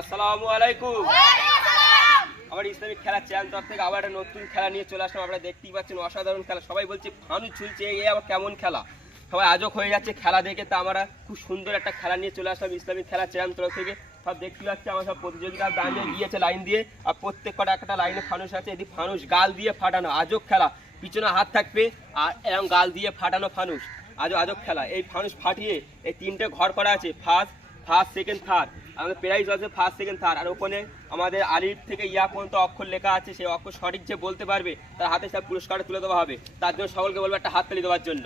আসসালামু আলাইকুম। আমার ইসলামিক খেলা তরফ থেকে আবার একটা নতুন খেলা নিয়ে চলে আসলাম। আপনারা দেখতেই পাচ্ছেন অসাধারণ খেলা। সবাই বলছে ফানু ঝুলছে এই আবার কেমন খেলা? সবাই আজক হয়ে যাচ্ছে খেলা দেখে। তা আমরা খুব সুন্দর একটা খেলা নিয়ে চলে আসলাম ইসলামিক খেলা তরফ থেকে। সব দেখতে পাচ্ছি আমার সব প্রতিযোগিতা দাঁড়িয়ে গিয়েছে লাইন দিয়ে। আর প্রত্যেক কটা একটা লাইনে ফানুস আছে। এদিকে ফানুস গাল দিয়ে ফাটানো আজক খেলা। পিছনে হাত থাকবে আর এরকম গাল দিয়ে ফাটানো ফানুস। আজ আজব খেলা। এই ফানুস ফাটিয়ে এই তিনটে ঘর করা আছে। First first second third. আমাদের প্রাইজ আছে ফার্স্ট সেকেন্ড থার্ড আর ওখানে আমাদের আলির থেকে ইয়া পর্যন্ত অক্ষর লেখা আছে, সেই অক্ষর সঠিক যে বলতে পারবে, তার হাতে সব পুরস্কার তুলে দেওয়া হবে। তার জন্য সকলকে বলব একটা হাততালি দেওয়ার জন্য।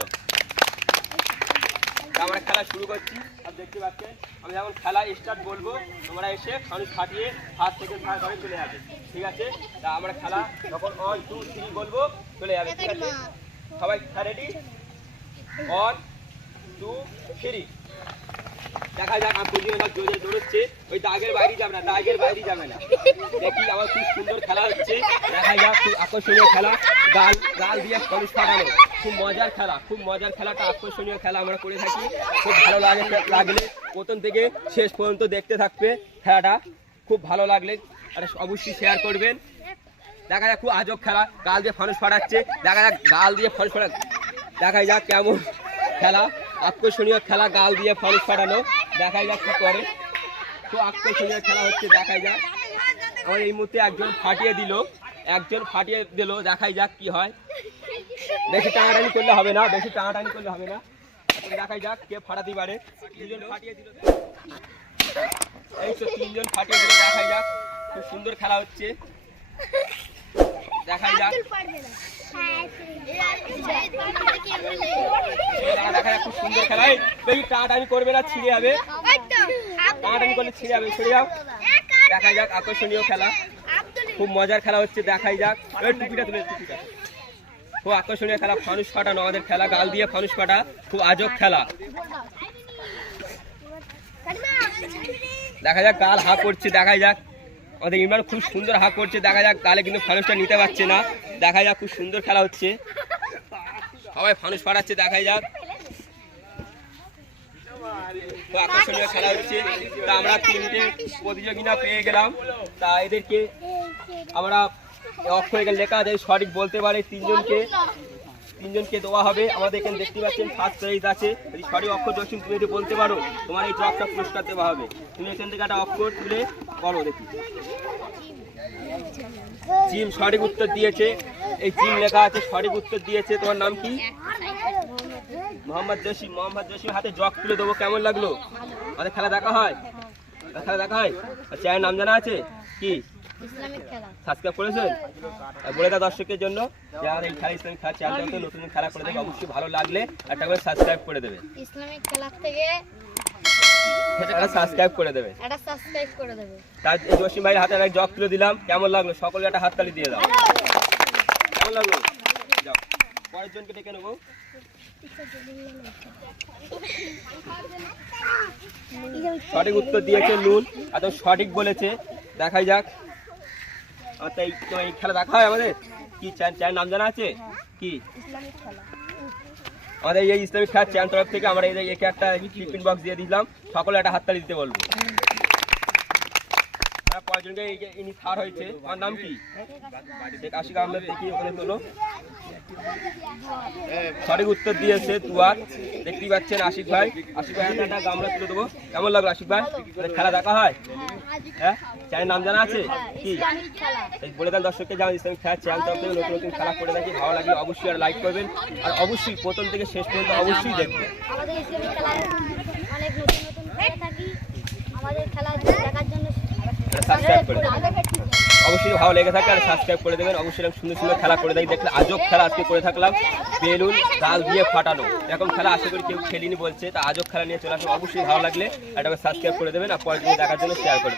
আমরা খেলা শুরু করছি। আর দেখতে পাচ্ছেন, আমি যখন খেলা স্টার্ট বলব তোমরা এসে মানুষ ফাটিয়ে ফার্স্ট সেকেন্ড থার্ড হবে চলে যাবে। ঠিক আছে? তা আমরা খেলা যখন ওয়ান টু থ্রি বলব, চলে যাবে। ঠিক আছে? সবাই রেডি ওয়ান টু থ্রি দেখা যাক, আর পুজিয়ে এবার জোরে দৌড়চ্ছে। ওই দাগের বাইরে যাবে না, দাগের বাইরে যাবে না। দেখি আমার খুব সুন্দর খেলা হচ্ছে। দেখা যাক, খুব আকর্ষণীয় খেলা। গাল গাল দিয়ে কলস ফাটানো খুব মজার খেলা, খুব মজার খেলাটা, আকর্ষণীয় খেলা আমরা করে থাকি। খুব ভালো লাগে, লাগলে প্রথম থেকে শেষ পর্যন্ত দেখতে থাকবে খেলাটা। খুব ভালো লাগলে আর অবশ্যই শেয়ার করবেন। দেখা যাক, খুব আজব খেলা। গাল দিয়ে ফানুস ফাটাচ্ছে। দেখা যাক, গাল দিয়ে ফানুস ফাটা দেখা যাক কেমন খেলা। আকর্ষণীয় খেলা গাল দিয়ে ফানুস ফাটানো, দেখাই যাক কি করে। তো আকর্ষণীয় খেলা হচ্ছে, দেখাই যাক। আমার এই মুহূর্তে একজন ফাটিয়ে দিল, একজন ফাটিয়ে দিল, দেখাই যাক কি হয়। বেশি টানাটানি করলে হবে না, বেশি টানাটানি করলে হবে না। দেখাই যাক কে ফাটাতে পারে। দুজন ফাটিয়ে দিল। এই তো তিনজন ফাটিয়ে দিল, দেখাই যাক। খুব সুন্দর খেলা হচ্ছে। দেখাই যাক। দেখা দেখা যাক খুব সুন্দর খেলা। এই বেশি টানাটানি করবে না ছিঁড়ে যাবে। টানাটানি করলে ছিঁড়ে যাবে ছিঁড়ে যাও। দেখাই যাক আকর্ষণীয় খেলা। খুব মজার খেলা হচ্ছে দেখাই যাক। টুপিটা তুলে টুপিটা। খুব আকর্ষণীয় খেলা ফানুস ফাটানো আমাদের খেলা গাল দিয়ে ফানুস ফাটা। খুব আজব খেলা। দেখা যাক গাল হা করছে দেখা যাক। আমাদের ইমরান খুব সুন্দর হা করছে। দেখা যাক, তাহলে কিন্তু ফানুসটা নিতে পারছে না। দেখা যাক, খুব সুন্দর খেলা হচ্ছে। সবাই ফানুস ফাটাচ্ছে দেখা যাক। আকর্ষণীয় খেলা হচ্ছে। তা আমরা তিনটে প্রতিযোগিতা পেয়ে গেলাম। তা এদেরকে আমরা অক্ষর লেখা আছে সঠিক বলতে পারে তিনজনকে। তিনজনকে দেওয়া হবে। আমাদের এখানে দেখতে পাচ্ছেন ফার্স্ট প্রাইজ আছে। যদি সঠিক অক্ষর দর্শন তুমি যদি বলতে পারো। তোমার এই জবটা পুরস্কার দেওয়া হবে। তুমি এখান থেকে একটা অক্ষর তুলে করো দেখি। জিম সঠিক উত্তর দিয়েছে। এই জিম লেখা আছে, সঠিক উত্তর দিয়েছে। তোমার নাম কি? মোহাম্মদ জসিম মোহাম্মদ জসিম হাতে জগ তুলে দেবো। কেমন লাগল? আমাদের খেলা দেখা হয়? খেলা দেখা হয়? চ্যানেল নাম জানা আছে? কি? সাবস্ক্রাইব করেছেন? বলে দাও দর্শকের জন্য যারা এই খেলা ইসলামিক খেলা নতুন খেলা করে দেবে অবশ্যই ভালো লাগলে একটা করে সাবস্ক্রাইব করে দেবে। ইসলামিক খেলা থেকে একটা সাবস্ক্রাইব করে দেবে। একটা সাবস্ক্রাইব করে দেবে। তার জসিম ভাইয়ের হাতে একটা জগ তুলে দিলাম। কেমন লাগল? সকলে একটা হাততালি দিয়ে দাও। কেমন লাগল? যাও। পরের জনকে ডেকে নেব। সঠিক উত্তর দিয়েছে নুন। একদম সঠিক বলেছে। দেখাই যাক। তো এই খেলা দেখা হয় আমাদের? কি চ্যানেল নাম জানা আছে? কি? আমাদের এই ইসলামিক খেলার চ্যান তরফ থেকে আমরা এই একটা টিফিন বক্স দিয়ে দিলাম। সকলে একটা হাততালি দিতে বলব। পাঁচজনকে ইনি হয়েছে। আমার নাম কি? দেখি ওখানে তোলো। সঠিক উত্তর দিয়েছে তুয়ার দেখতেই পাচ্ছেন আশিক ভাই। আশিক ভাই একটা গামলা তুলে দেবো। কেমন লাগল আশিক ভাই? খেলা দেখা হয়? হ্যাঁ? চ্যানেল নাম জানা আছে? কি? বলে দেন দর্শককে জানান ইসলামিক খেলার চ্যানেল তরফ থেকে নতুন নতুন খেলা করে থাকি ভালো লাগলে অবশ্যই আর লাইক করবেন। আর অবশ্যই প্রথম থেকে শেষ পর্যন্ত অবশ্যই দেখবেন। আমাদের খেলা থাকি আমাদের খেলা দেখার জন্য সাবস্ক্রাইব করে অবশ্যই ভালো লেগে থাকে আর সাবস্ক্রাইব করে দেবেন। অবশ্যই সুন্দর সুন্দর খেলা করে থাকি দেখলে আজব খেলা আজকে করে থাকলাম। বেলুন, গাল দিয়ে ফাটানো। এরকম খেলা আশা করি কেউ খেলিনি বলছে, তা আজব খেলা নিয়ে চলে আসবে অবশ্যই ভালো লাগলে একটা সাবস্ক্রাইব করে দেবেন আর পরের দিন দেখার জন্য শেয়ার করে